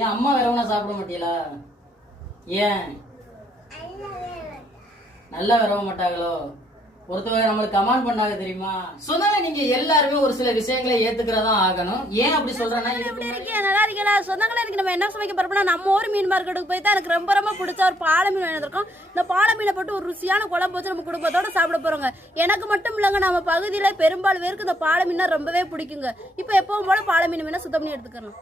ஏன் அம்மா வேறவனா சாப்பிட மாட்டீங்களா? ஏன் நல்லா வரவ மாட்டாங்களோ? ஒருத்தவங்க நம்மளுக்கு கமெண்ட் பண்ணாங்க தெரியுமா? சொன்னாங்க நீங்க எல்லாருமே ஒரு சில விஷயங்களை ஏத்துக்கிறதா ஆகணும். ஏன் அப்படி சொல்றேன்னா, எப்படி இருக்கீங்க? நல்லா இருக்கீங்களா? சொந்தங்களே, எனக்கு நம்ம என்ன சமைக்க போறோம்னா, நம்ம ஊர் மீன் மார்க்கெட்டுக்கு போய் தான் எனக்கு ரொம்ப ரொம்ப பிடிச்ச ஒரு பாலை மீன் வாங்கியிருக்கோம். இந்த பாலை மீனை போட்டு ஒரு ருசியான குழம்பு வச்சு நம்ம குடும்பத்தோட சாப்பிட போறோங்க. எனக்கு மட்டும் இல்லைங்க, நம்ம பகுதியில பெரும்பாலும் பேருக்கு இந்த பாலை மீன் ரொம்பவே பிடிக்குங்க. இப்போ எப்பவும் போல பாலை மீன் சுத்தம் பண்ணி எடுத்துக்கிறோம்.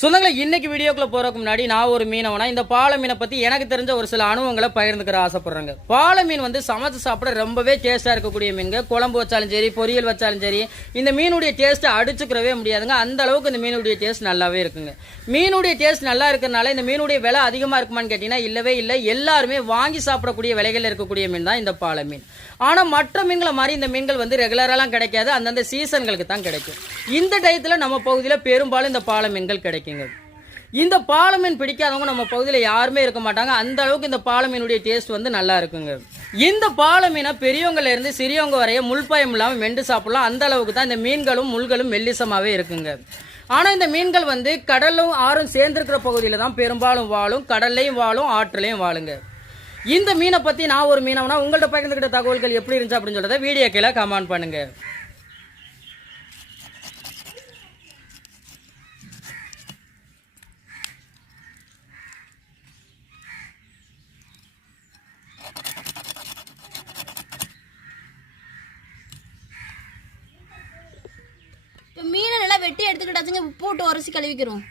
சொந்தங்களே, இன்னைக்கு வீடியோக்குள்ள போறதுக்கு முன்னாடி நான் ஒரு மீனவனா இந்த பாலை மீனை பத்தி எனக்கு தெரிஞ்ச ஒரு சில அனுபவங்களை பகிர்ந்துக்கிற ஆசைப்படுறாங்க. பாலை மீன் வந்து சமைச்சு சாப்பிட ரொம்பவே டேஸ்டா இருக்கக்கூடிய மீன்கள். குழம்பு வச்சாலும் சரி, பொரியல் வச்சாலும் சரி, இந்த மீனுடைய டேஸ்ட்டை அடிச்சுக்கிறவே முடியாதுங்க. அந்த அளவுக்கு இந்த மீனுடைய டேஸ்ட் நல்லாவே இருக்குங்க. மீனுடைய டேஸ்ட் நல்லா இருக்கிறதுனால இந்த மீனுடைய விலை அதிகமா இருக்குமான்னு கேட்டீங்கன்னா இல்லவே இல்லை. எல்லாருமே வாங்கி சாப்பிடக்கூடிய விலைகள் இருக்கக்கூடிய மீன் தான் இந்த பாலை மீன். ஆனா மற்ற மீன்களை மாதிரி இந்த மீன்கள் வந்து ரெகுலரெல்லாம் கிடைக்காது, அந்தந்த சீசன்களுக்கு தான் கிடைக்கும். இந்த டயத்துல நம்ம பகுதியில் பெரும்பாலும் இந்த பாலை மீன்கள் கிடைக்கும். இந்த பாலை மீன் பிடிக்காதவங்க நம்ம பகுதியில் யாருமே இருக்க மாட்டாங்க. அந்த அளவுக்கு இந்த பாலை மீனுடைய டேஸ்ட் வந்து நல்லா இருக்குங்க. இந்த பாலை மீனை பெரியவங்கல இருந்து சிறியவங்க வரைய முள்பயம் இல்லாமல் மெண்டு சாப்பிடலாம். அந்த அளவுக்கு தான் இந்த மீன்களும் முள்களும் மெல்லிசமாவே இருக்குங்க. ஆனா இந்த மீன்கள் வந்து கடலும் ஆறும் சேர்ந்திருக்கிற பகுதியில தான் பெரும்பாலும் வாழும். கடல்லையும் வாழும், ஆற்றுலையும் வாழுங்க. இந்த மீனை பத்தி நான் ஒரு மீனவனா உங்கள்ட்ட பகிர்ந்துகிட்ட தகவல்கள் எப்படி இருந்துச்சு அப்படின்னு சொல்றத வீடியோ கீழே கமெண்ட் பண்ணுங்க. மீனை நல்லா வெட்டி எடுத்துக்கிட்டாச்சுங்க, போட்டு உரசி கழுவிக்கிறோம்.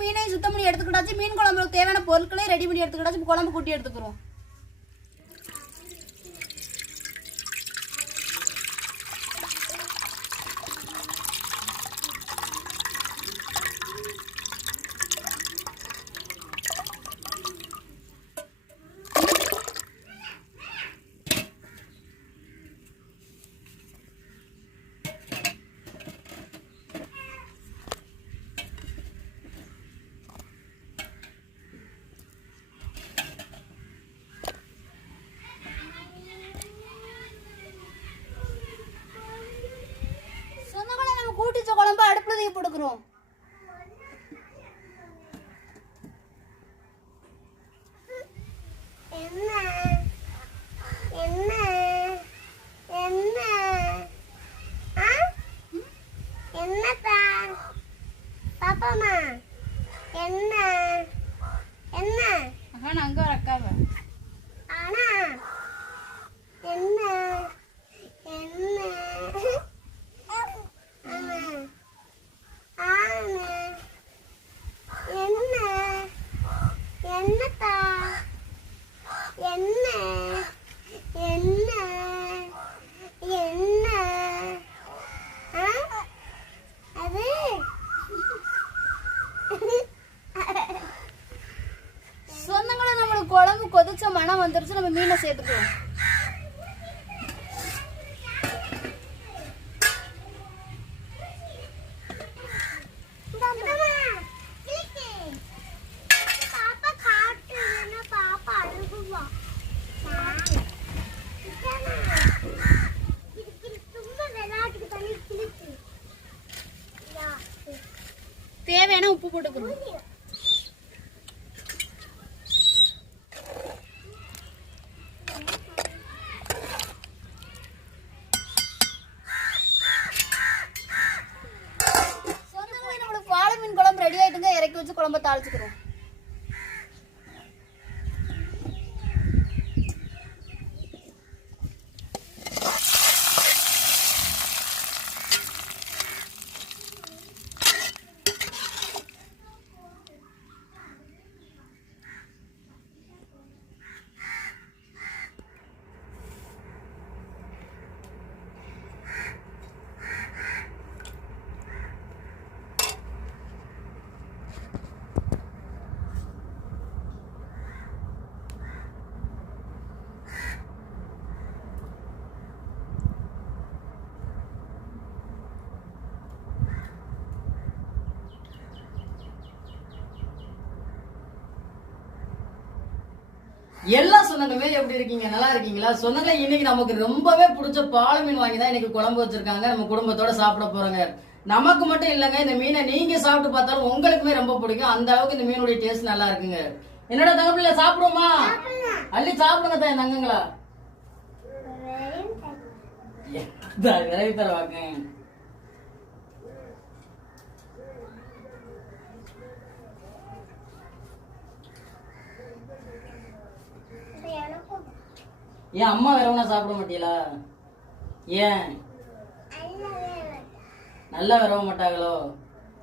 மீனையும் சுத்தம் பண்ணி எடுத்துக்கிட்டாச்சு. மீன் குழம்புக்கு தேவையான பொருட்களையும் ரெடி பண்ணி எடுத்துக்கிட்டாச்சு. குழம்பு கூட்டி எடுத்துக்கிறோம். கூட்டிச்ச குழம்பு அடுப்புல தீ போடுக்கிறோம். அங்க ஒரு அக்காவ வச்சு நம்ம மீனை சேர்த்துக்குவோம். தேவையான உப்பு போட்டுக்கணும். வாழை மீன் குழம்பு ரெடி ஆயிட்டுங்க. இறக்கி வச்சு குழம்பு தாளிச்சுக்கிறோம். எல்லா சொந்தங்களுமே எப்படி இருக்கீங்க? நல்லா இருக்கீங்களா? சொந்தங்களே, இன்னைக்கு நமக்கு ரொம்பவே பிடிச்ச பாலை மீன் வாங்கி தான் இன்னைக்கு குழம்பு வச்சிருக்காங்க. நம்ம குடும்பத்தோட சாப்பிட போறோங்க. நமக்கு மட்டும் இல்லைங்க, இந்த மீனை நீங்க சாப்பிட்டு பார்த்தாலும் உங்களுக்குமே ரொம்ப பிடிக்கும். அந்த அளவுக்கு இந்த மீனுடைய டேஸ்ட் நல்லா இருக்குங்க. என்னோட தங்கப்பிள்ள சாப்பிடுவோமா? அள்ளி சாப்பிடுங்க தான் தங்கங்களா. விரைவி தர வாங்க. ஏன் அம்மா வேறவனா சாப்பிட மாட்டீங்களா? ஏன் நல்லா வரவ மாட்டாங்களோ?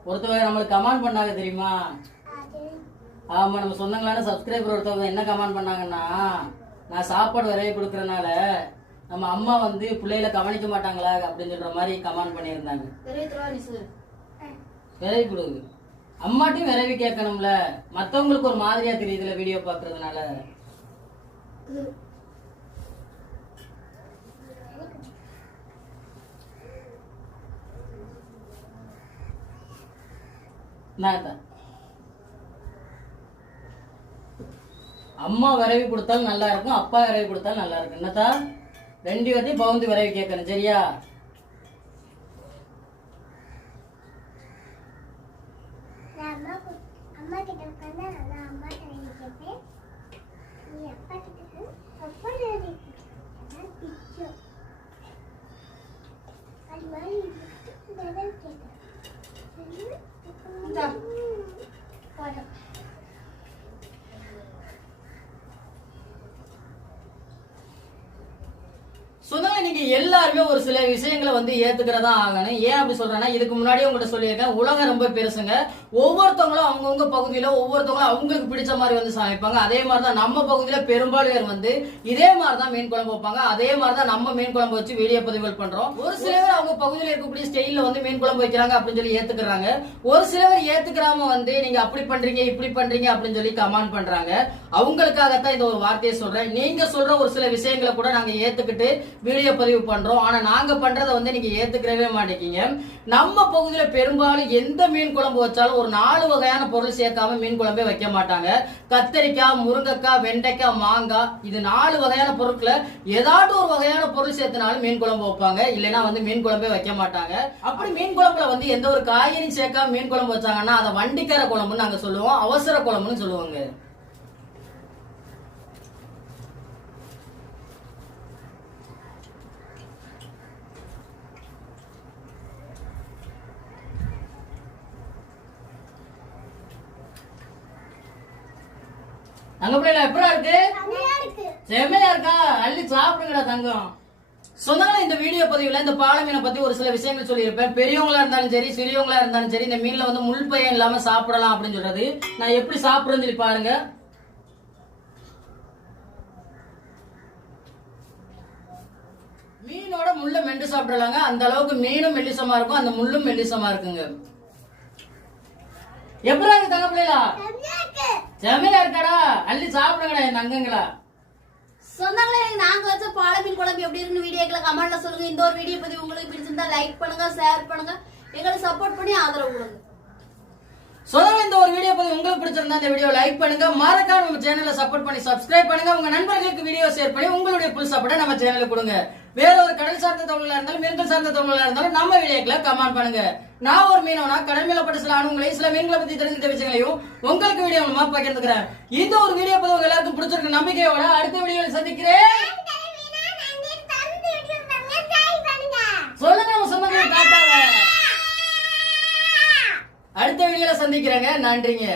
ஒருத்தவங்க நம்மளுக்கு கமெண்ட் பண்ணாங்க தெரியுமா? ஆமா, நம்ம சொந்தங்களான சப்ஸ்கிரைபர் ஒருத்தவங்க என்ன கமெண்ட் பண்ணாங்கன்னா, நான் சாப்பாடு விரைவி கொடுக்கறதுனால நம்ம அம்மா வந்து பிள்ளைகளை கவனிக்க மாட்டாங்களா அப்படின்னு சொல்ற மாதிரி கமெண்ட் பண்ணியிருந்தாங்க. விரைவி கொடுக்கு. அம்மாட்டையும் விரைவி கேட்கணும்ல, மத்தவங்களுக்கு ஒரு மாதிரியா தெரியுதுல வீடியோ பாக்குறதுனால. அம்மா விரைவி கொடுத்தாலும் நல்லா இருக்கும், அப்பா விரைவி கொடுத்தாலும் நல்லா இருக்கும். என்னத்தா ரெண்டு பேர்த்தையும் பவுந்து விரைவி கேட்கணும், சரியா? சொன்னாங்க, நீங்க எல்லாருமே ஒரு சில விஷயங்களை வந்து ஏத்துக்கிறதா ஆகணும். ஏன் அப்படி சொல்றேன்னா, இதுக்கு முன்னாடியே உங்கள்கிட்ட சொல்லியிருக்கேன், உலகம் ரொம்ப பெருசுங்க. ஒவ்வொருத்தவங்களும் அவங்கவுங்க பகுதியில ஒவ்வொருத்தவங்களும் அவங்களுக்கு பிடிச்ச மாதிரி வந்து சமைப்பாங்க. அதே மாதிரிதான் நம்ம பகுதியில பெரும்பாலும் பேர் வந்து இதே மாதிரிதான் மீன் குழம்பு வைப்பாங்க. அதே மாதிரிதான் நம்ம மீன் குழம்பு வச்சு வீடியோ பதிவுகள் பண்றோம். ஒரு சிலர் அவங்க பகுதியில இருக்கக்கூடிய ஸ்டைல்ல வந்து மீன் குழம்பு வைக்கிறாங்க அப்படின்னு சொல்லி ஏத்துக்கிறாங்க. ஒரு சிலர் ஏத்துக்கிறாம வந்து நீங்க அப்படி பண்றீங்க இப்படி பண்றீங்க அப்படின்னு சொல்லி கமெண்ட் பண்றாங்க. அவங்களுக்காகத்தான் இந்த ஒரு வார்த்தையை சொல்றேன். நீங்க சொல்ற ஒரு சில விஷயங்களை கூட நாங்க ஏத்துக்கிட்டு வீடியோ பதிவு பண்றோம். ஆனா நாங்க பண்றத வந்து நீங்க ஏத்துக்கவே மாட்டேங்க. நம்ம பகுதியில பெரும்பாலும் எந்த மீன் குழம்பு வச்சாலும் ஒரு 4 வகையான பொருள் சேர்க்காம மீன் குழம்பே வைக்க மாட்டாங்க. கத்தரிக்காய், முருங்கைக்காய், வெண்டைக்காய், மாங்காய், இது 4 வகையான பொருட்களை ஏதாட்டும் ஒரு வகையான பொருள் சேர்த்தனாலும் மீன் குழம்பு வைப்பாங்க. இல்லைன்னா வந்து மீன் குழம்பே வைக்க மாட்டாங்க. அப்படி மீன் குழம்புல வந்து எந்த ஒரு காய்கறியும் சேர்க்காம மீன் குழம்பு வச்சாங்கன்னா அதை வண்டிக்கார குழம்புன்னு நாங்க சொல்லுவோம், அவசர குழம்புன்னு சொல்லுவாங்க. அங்க பிள்ளைல எப்படா இருக்கு? செம்மையா இருக்கா? அள்ளி சாப்பிடுங்கடா தங்கம். சொன்னாலும் இந்த வீடியோ பதிவுல இந்த பாலை மீனை பத்தி ஒரு சில விஷயங்கள் சொல்லியிருப்பேன். பெரியவங்களா இருந்தாலும் சரி, சிறியவங்களா இருந்தாலும் சரி, இந்த மீன்ல வந்து முள் பையன் இல்லாம சாப்பிடலாம் அப்படின்னு சொல்றது நான் எப்படி சாப்பிடுறேன்னு சொல்லி பாருங்க. மீனோட முள்ள மெண்டு சாப்பிடலாங்க. அந்த அளவுக்கு மீனும் மெல்லிசமா இருக்கும், அந்த முள்ளும் மெல்லிசமா இருக்குங்க. எப்படா இருக்கு தங்க பிள்ளைகளா? செமையா இருக்காடா? அள்ளி சாப்பிடுங்கடா என் தங்கங்களா. சொந்தங்களே நாங்க வச்ச பாலை மீன் குழம்பு எப்படி இருக்குன்னு வீடியோக்களை கமெண்ட்ல சொல்லுங்க. இந்த ஒரு வீடியோ பத்தி உங்களுக்கு பிடிச்சிருந்தா லைக் பண்ணுங்க, ஷேர் பண்ணுங்க, எங்களுக்கு சப்போர்ட் பண்ணி ஆதரவு கொடுங்க. சொந்தங்களே இந்த ஒரு வீடியோ பத்தி உங்களுக்கு பிடிச்சிருந்தா இந்த வீடியோ லைக் பண்ணுங்க, மறக்காம நம்ம சேனலை சப்போர்ட் பண்ணி சப்ஸ்கிரைப் பண்ணுங்க, உங்க நண்பர்களுக்கு வீடியோ ஷேர் பண்ணி உங்களுடைய புல் சப்போர்ட்டை நம்ம சேனலுக்கு கொடுங்க. வேற ஒரு கடல் சார்ந்த தொழிலா இருந்தாலும் மீன்கள் சார்ந்த தொழிலா இருந்தாலும் நம்ம வீடியோக்களை கமெண்ட் பண்ணுங்க. நான் ஒரு மீனவனா கடல் மேல பட்ட சில அனுபவங்களையும் சில மீன்களை பத்தி தெரிஞ்சுக்கிட்ட விஷயங்களையும் உங்களுக்கு வீடியோ மூலமா பகிர்ந்துக்கிறேன். இந்த ஒரு வீடியோ பத்தி உங்க எல்லாருக்கும் பிடிச்சிருக்க நம்பிக்கையோட அடுத்த வீடியோவில் சந்திக்கிறேன். சொல்லுங்க நம்ம சொந்தங்களை டாட்டாவை அடுத்த வீடியோல சந்திக்கிறேங்க. நன்றிங்க.